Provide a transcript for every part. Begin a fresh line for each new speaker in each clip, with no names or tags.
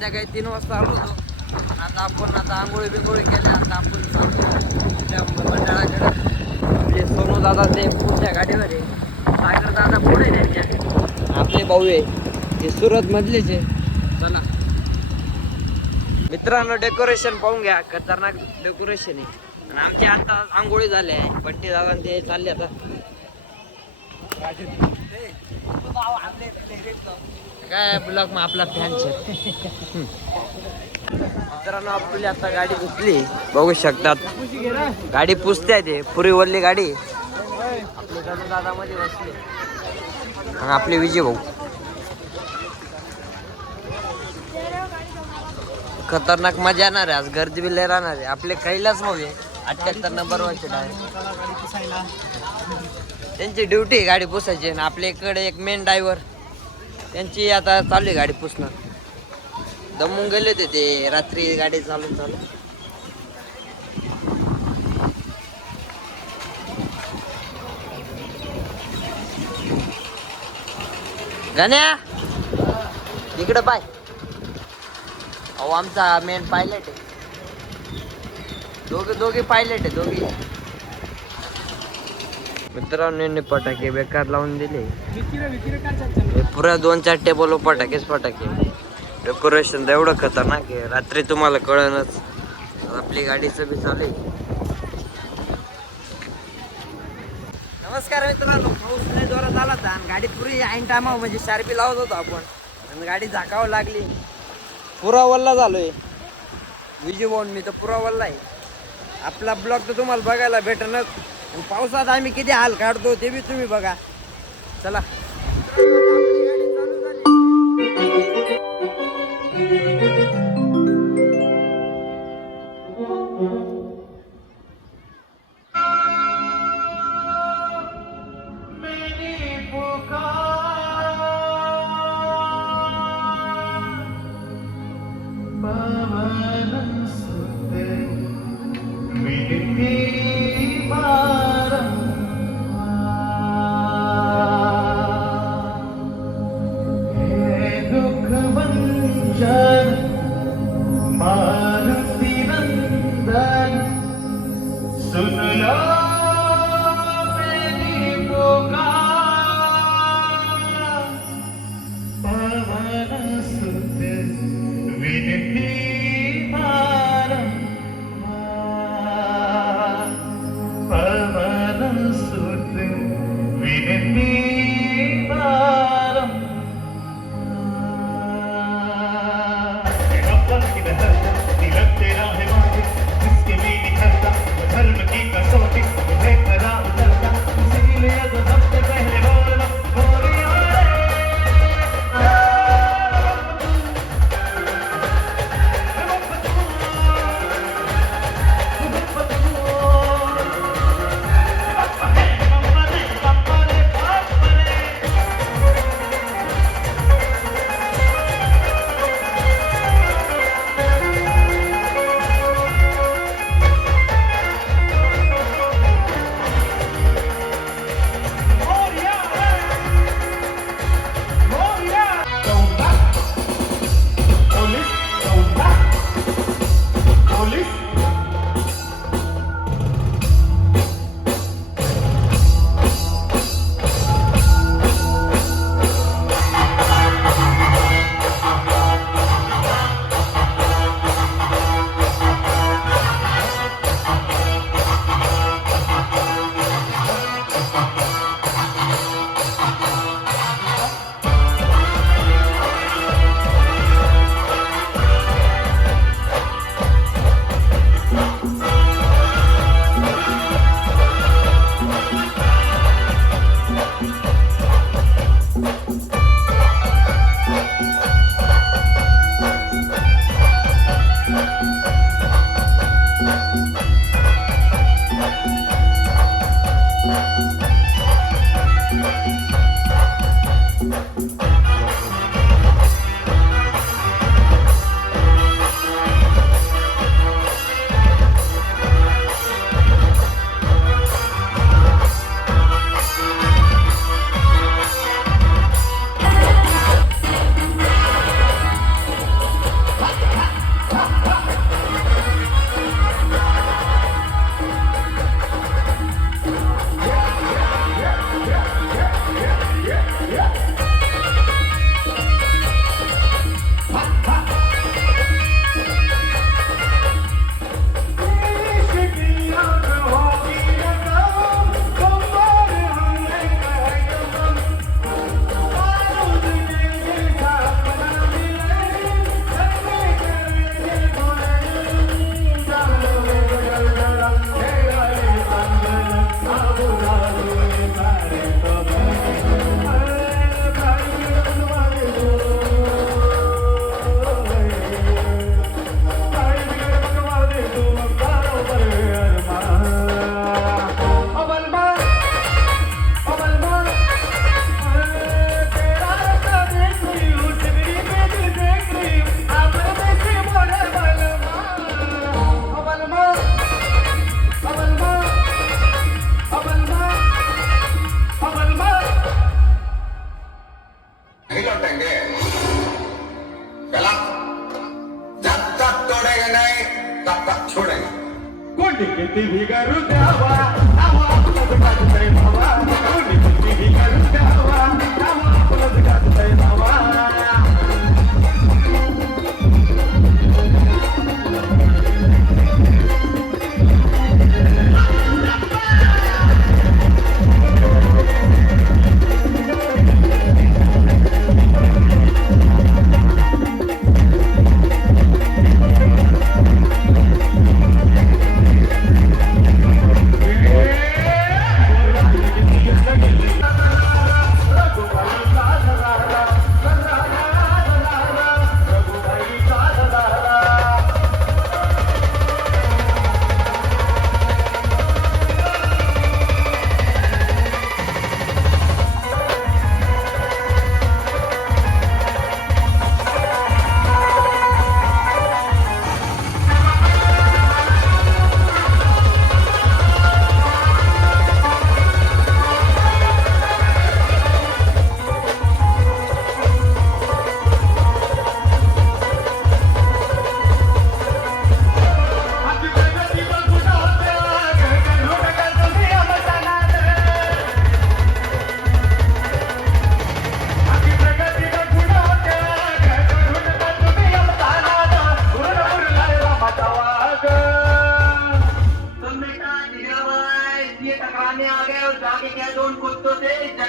संध्याकाळी तीन वाजता आलो होतो. आता आपण आता आंघोळी बिंगोळी केल्या. आता आपण चाललो मंडळाकडे. आपले सोनू दादा ते पुढच्या गाडीवर आहे. सागर दादा पुढे त्यांच्या. आपले भाऊ आहे. ते सुरत मधलेच आहे. चला. मित्रांनो डेकोरेशन पाहून घ्या. खतरनाक डेकोरेशन आहे. आणि आमची आता आंघोळी झाली आहे. पट्टी दादा ते चालले आता. काय ब्लॉग मग आपला फॅनचे मित्रांनो आपली आता गाडी पुसली बघू शकतात. गाडी पुसते ते पुरी वरली गाडी. आपले दादा दादा मध्ये बसले. आणि आपले विजय भाऊ. खतरनाक मजा येणार आहे आज गर्दी बी राहणार आहे. आपले कैलास भाऊ आहे. अठ्याहत्तर नंबर वरचे डायरेक्ट त्यांची ड्युटी आहे गाडी पुसायची आणि आपल्या इकडे एक मेन ड्रायव्हर त्यांची आता चालू आहे गाडी पुसणं. दमून गेले होते ते रात्री गाडी चालून चालू गण्या इकडं पाय. अहो आमचा मेन पायलट आहे. दोघे दोघे पायलट आहे दोघे. मित्रांनो पटाके बेकार लावून दिले. पुऱ्या दोन चार टेबल पटाकेच पटाके. डेकोरेशन तर एवढं खतरनाक आहे. रात्री तुम्हाला कळणच. आपली गाडीचं बी चालू आहे. नमस्कार मित्रांनो पाऊस लय जोरात आला होता आणि गाडी पुरी ऐन टायमा म्हणजे शार्पी लावत होतो आपण. आणि गाडी झाकावं लागली. पुरा वल्ला झालोय विजय मी तर पुरा वल्ला आहे. आपला ब्लॉग तर तुम्हाला बघायला भेटणच पावसात आम्ही किती हाल काढतो ते बी तुम्ही बघा चला
Bye.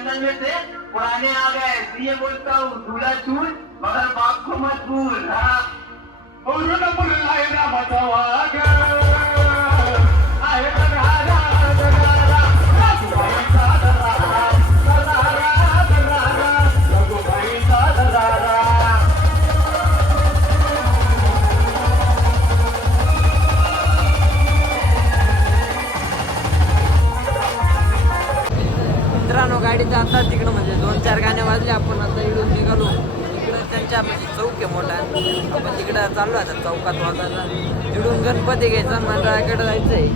जंगल में से पुराने आ गए इसलिए बोलता हूँ. दूल्हा चूल मगर बाप को मत भूल हाँ
उरुण मुरलाय
गाडीचं आता तिकडं म्हणजे दोन चार गाणे वाजले आपण आता इकडून निघालो. इकडं त्यांच्या म्हणजे चौक आहे मोठा. आपण तिकडं चाललो आता चौकात वाजायला. तिकडून गणपती घ्यायचा मंडळाकडे जायचंय.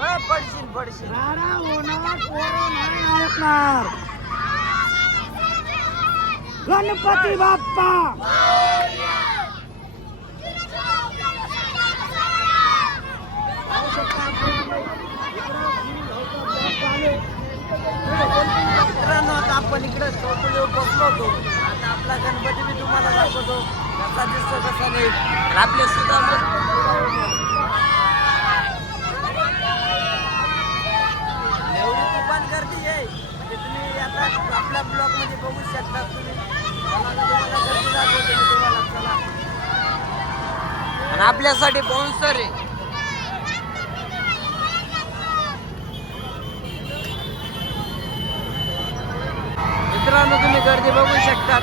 अ, पडशील पडशील.
गणपती बाप्पा!
मित्रांनो आता आपण इकडे चौकडे बसलो होतो. आता आपला गणपती मी तुम्हाला दाखवतो. कसा दिसतो कसा नाही. आपले सुद्धा एवढी तुफान गर्दी आहे. म्हणजे तुम्ही आता आपल्या ब्लॉगमध्ये बघू शकता तुम्ही. तुम्हाला गर्दी दाखवतो तुम्हाला. चला. आणि आपल्यासाठी स्पॉन्सर आहे मित्रांनो तुम्ही गर्दी बघू शकतात.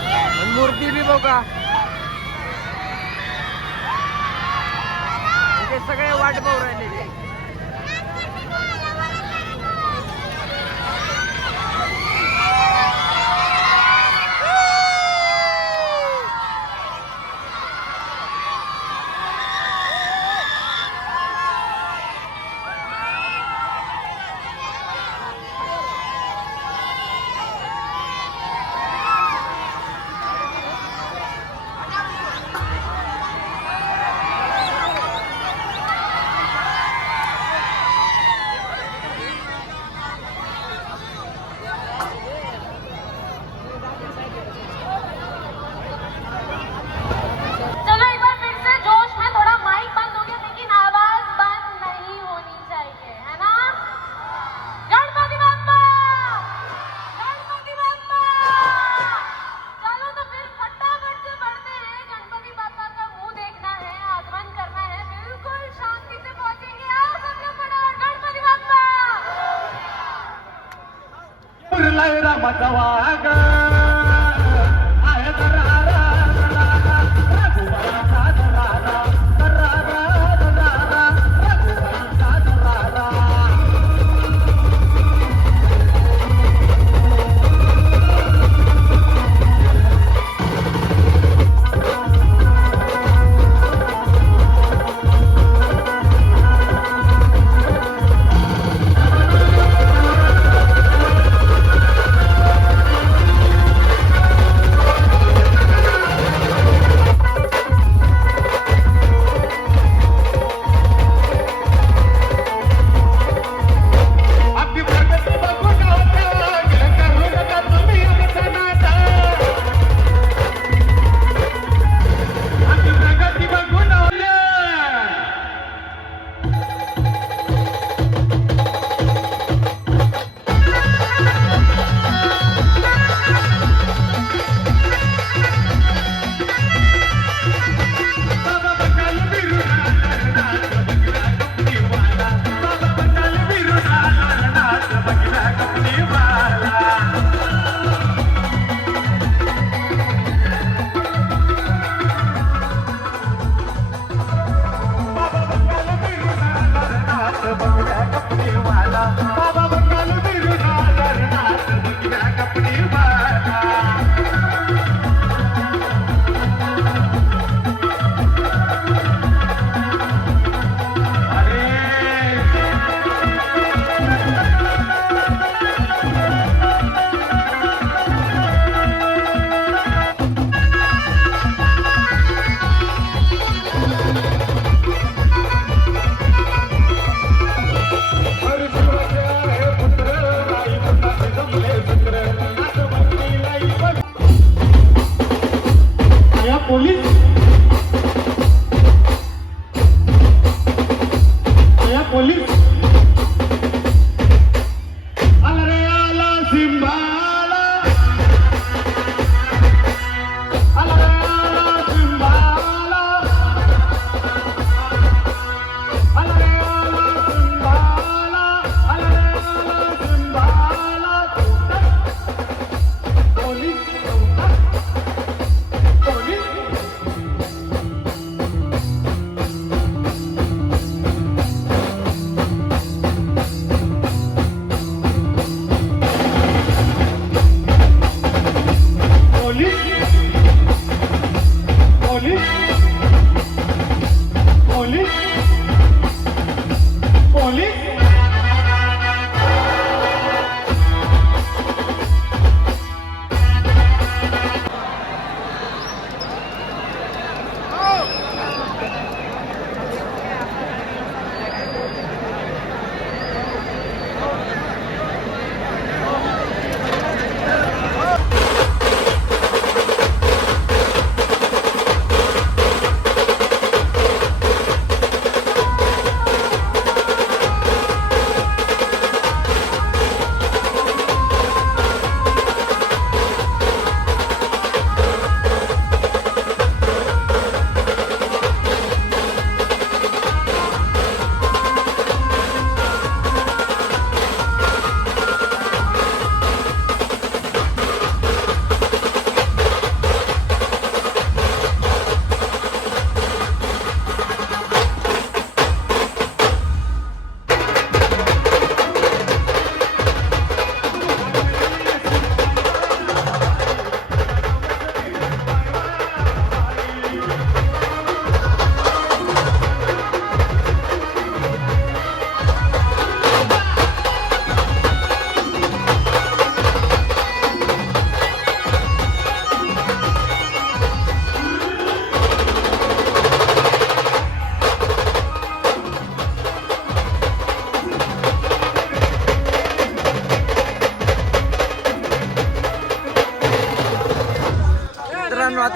मूर्ती बी बघा. इथे सगळे वाट पाहू राहिले.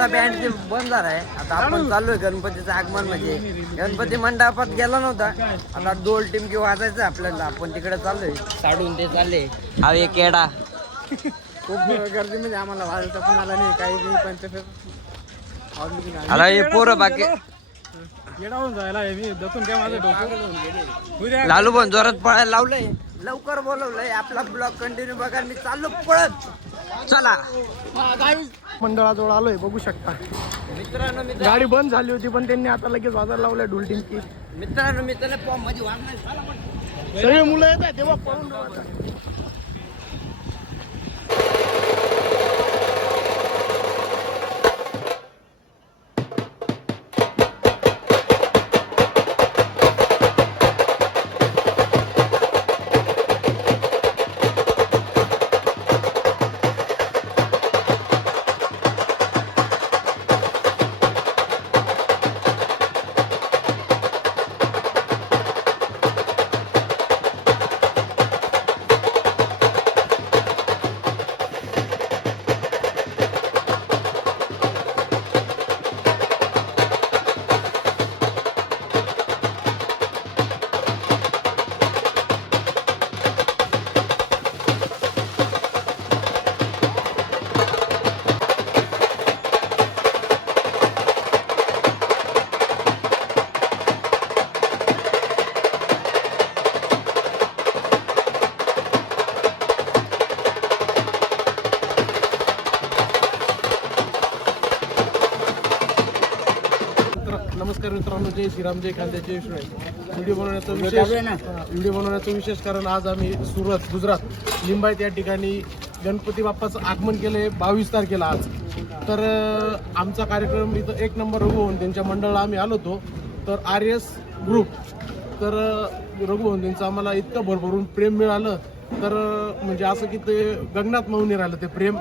आता बँड ते बंद झाला आहे. आता आपण चाललोय गणपतीचं आगमन म्हणजे. गणपती मंडपात गेला नव्हता. आता डोल टिमकी वाजायचं आपल्याला. आपण तिकडे चाललोय. साडून ते चालले. हा एक केडा.
खूप गर्दी म्हणजे आम्हाला वाजता पण आला नाही. काही नाही पण तसं
अरे हे पोरं बाकी.
येडावून जायला आहे मी. दतून काय माझं डोकं? उद्या
लालू पण जोरात पळायला लावलंय. लवकर बोलवलंय. आपला ब्लॉग कंटिन्यू बघा. मी चाललो पळत. चला.
मंडळाजवळ आलोय बघू शकता.
मित्रांनो मित्र
गाडी बंद झाली होती पण त्यांनी आता लगेच वाजायला लावलंय ढोलटिंकी
मित्रांनो मित्रांनो
सगळे मुलं येत आहे तेव्हा पळून नमस्कार मित्रांनो जय श्रीराम जय खांदे जय शिवाय व्हिडिओ बनवण्याचा विशेष व्हिडिओ बनवण्याचं विशेष कारण आज आम्ही सुरत गुजरात लिंबायत या ठिकाणी गणपती बाप्पाचं आगमन केलं आहे बावीस तारखेला आज. तर आमचा कार्यक्रम इथं एक नंबर रघुवन त्यांच्या मंडळाला आम्ही आलो होतो. तर आर एस ग्रुप तर अं, रघुवन त्यांचं आम्हाला इतकं भरभरून प्रेम मिळालं. तर म्हणजे असं की ते गगनात मावून राहिलं ते प्रेम.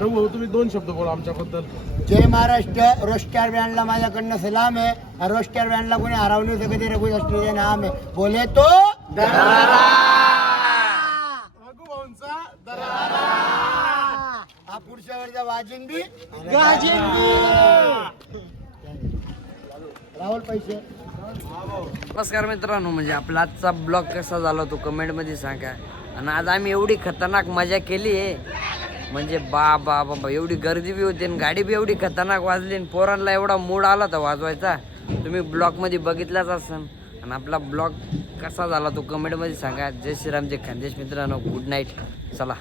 रघु तुम्ही दोन शब्द बोला आमच्याबद्दल.
जय महाराष्ट्र रोस्टर बँडला माझ्याकडनं सलाम आहे. रोस्टर बँडला कोणी हरवू नाही शकत हे रघु शास्त्रीचे नाम आहे. बोले तो हा पुढच्या वेळचा वाजिन बी राहुल पैसे.
नमस्कार मित्रांनो म्हणजे आपला आजचा ब्लॉग कसा झाला तो कमेंटमध्ये सांगा. आणि आज आम्ही एवढी खतरनाक मजा केली आहे. म्हणजे बा बा बाबा एवढी गर्दी बी होती आणि गाडी बी एवढी खतरनाक वाजली आणि पोरांना एवढा मूड आला होता वाजवायचा. तुम्ही ब्लॉगमध्ये बघितलाच असाल आणि आपला ब्लॉग कसा झाला तो कमेंटमध्ये सांगा. जय श्रीराम खानदेश मित्रांनो. Good night. चला.